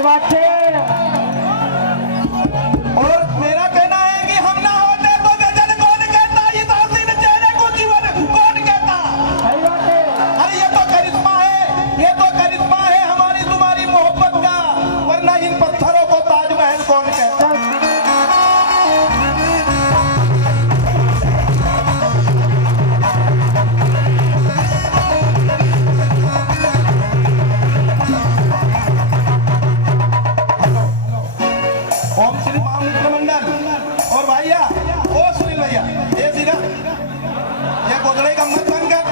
सही बात है। और मेरा कहना है कि हम ना होते तो गजल कौन कहता, ये तासीन चेहरे को जीवन कौन कहता। सही बात है। अरे ये तो करिश्मा है, ये तो करिश्मा है हमारी तुम्हारी मोहब्बत का, वरना इन पत्थरों को ताजमहल कौन कहता। ओम श्री महामित्र मंडल और भैया ओ सुनील भैया ये सीधा ये गोदड़े का मत बंद कर।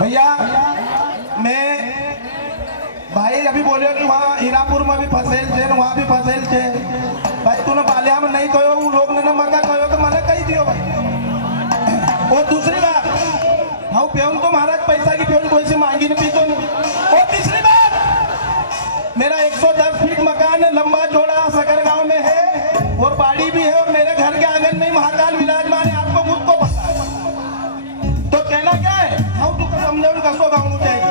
भैया मैं भाई अभी बोले कि वहाँ हीरापुर में भी फसेल थे, वहाँ भी फसेल थे भाई। तूने बालिया में नहीं कहो, वो लोग ने मका कहो तो मैंने कही दियो भाई। और दूसरी बात हाँ प्योन तो महाराज पैसा की प्योन कोई से मांगी नहीं पीतो नहीं। और तीसरी बात मेरा 110 फीट मकान लंबा चौड़ा सकर गांव में है और बाड़ी भी है और मेरे घर के आंगन में महाकाल विराजमान है, आपको खुद को पता है। तो कहना क्या है हाँ तू समझो कसो गाँव चाहिए।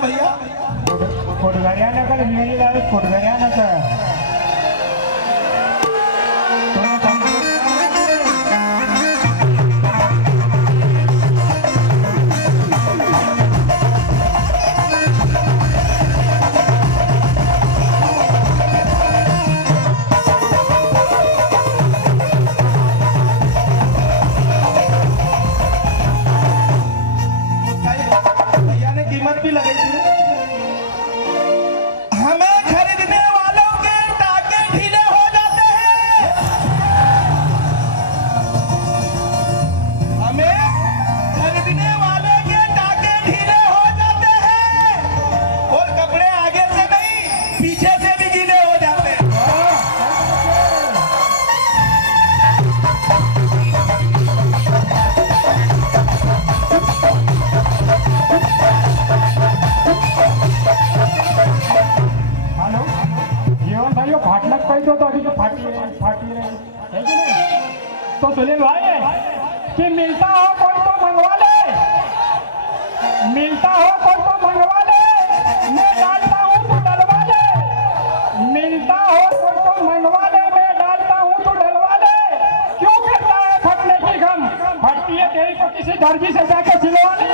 भैया फोटगाड्यानं का लिहिलेलं आहे, फोटगाड्यानं का भैया ने कीमत भी लगाई थी। हमें खरीदने वालों के टाके ढीले हो जाते हैं, हमें खरीदने वाले के टाके ढीले हो जाते हैं और कपड़े आगे से नहीं पीछे से भी गीले हो जाते हैं। हेलो जीवन भाई वो फाटलक पाहिजे होतं अभी तो फाटी रही है कि नहीं। तो सुनील भाई कि मिलता हो कोई तो मंगवा ले, मिलता हो कोई तो मंगवा ले, मैं डालता हूँ तो डलवा ले, मिलता हो कोई तो मंगवा ले, मैं डालता हूँ तो डलवा ले। क्यों करता है फटने की गम, फटती है तेरी को किसी दर्जी से जाके सिलवा ले।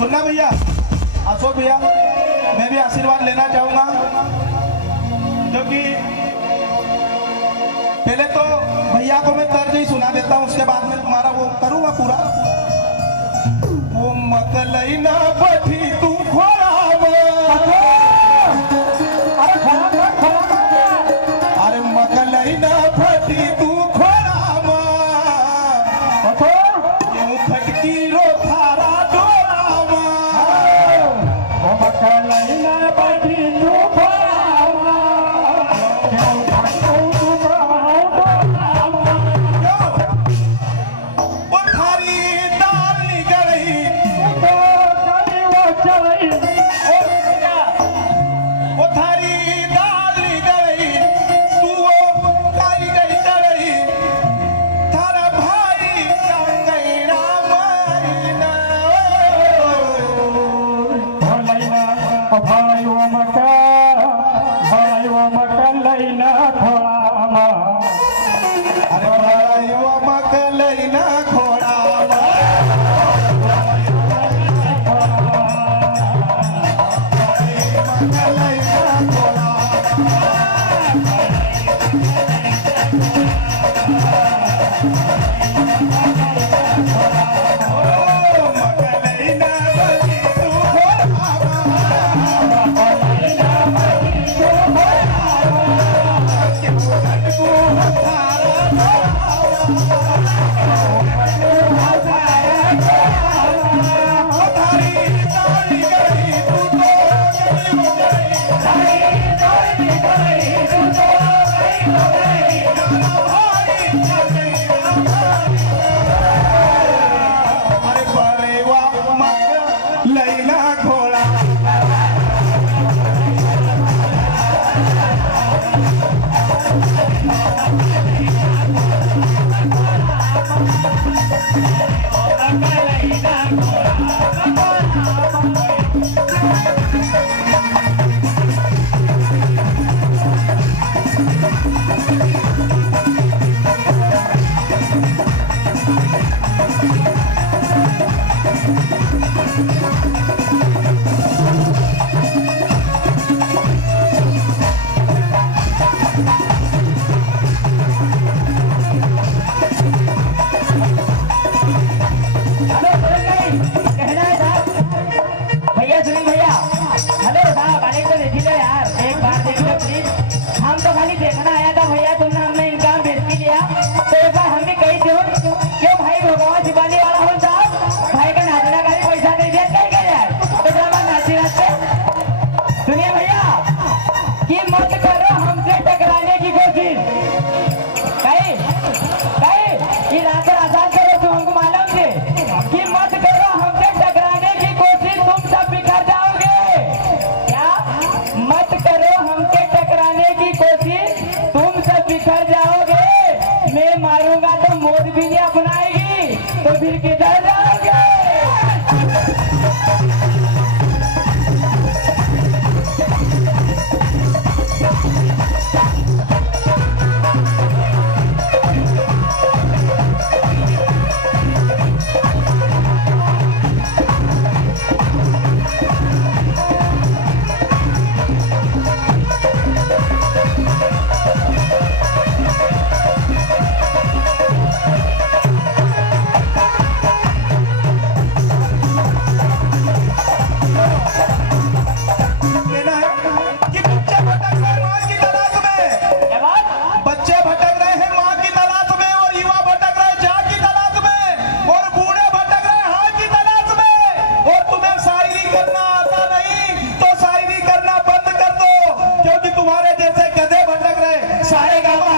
सुनना भैया अशोक भैया मैं भी आशीर्वाद लेना चाहूंगा, क्योंकि पहले तो भैया को मैं तर्ज ही सुना देता हूं, उसके बाद में तुम्हारा वो करूंगा पूरा। वो मकलई ना बठी तू अरे मकलई ना बठी तू फटकी रो थारा डोरावा। मकलईना बठी तू खोरावा, क्यों फटू तू डोरावा। वो थारी दाल निकली तो कभी वो चली, वो थारी दाल निकली तू वो काई गई चढ़ी, थारा भाई का गैड़ा मारीना। भलैना भाई वो मकलईना खोरावा। अरे भाई वो मकलई ना खोड़ावा, मकलई ना खोड़ावा। मोदी बिजली अपनाएगी तो फिर किधर जाएंगे? कहना है कि बच्चे भटक रहे हैं माँ की तलाश में, और युवा भटक रहे हैं जान की तलाश में, और बूढ़े भटक रहे हैं हाथ की तलाश में। और तुम्हें शायरी करना आता नहीं तो शायरी करना बंद कर दो, क्योंकि तुम्हारे जैसे गधे भटक रहे सारे गाँव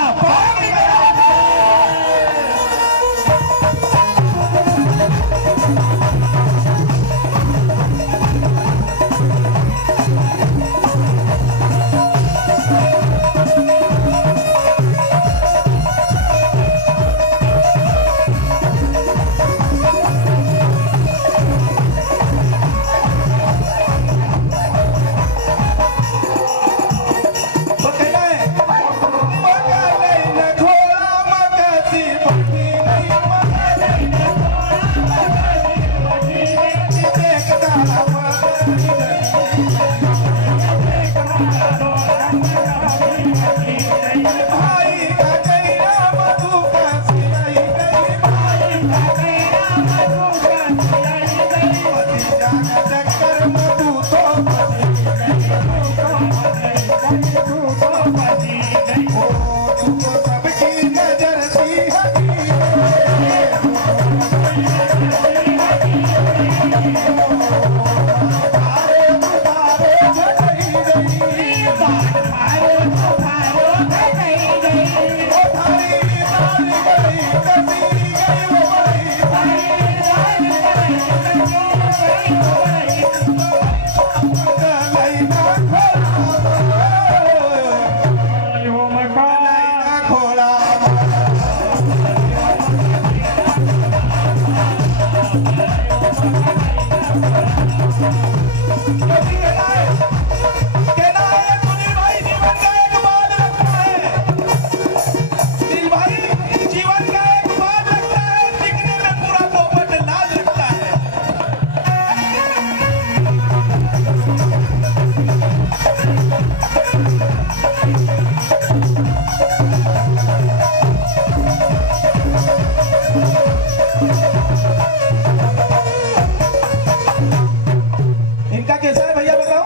इनका कैसा है भैया बताओ?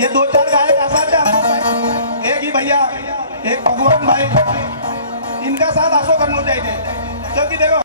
ये दो चार गायक आसाद का एक ही भैया, एक भगवान भाई, इनका साथ आसो करना चाहिए, क्योंकि देखो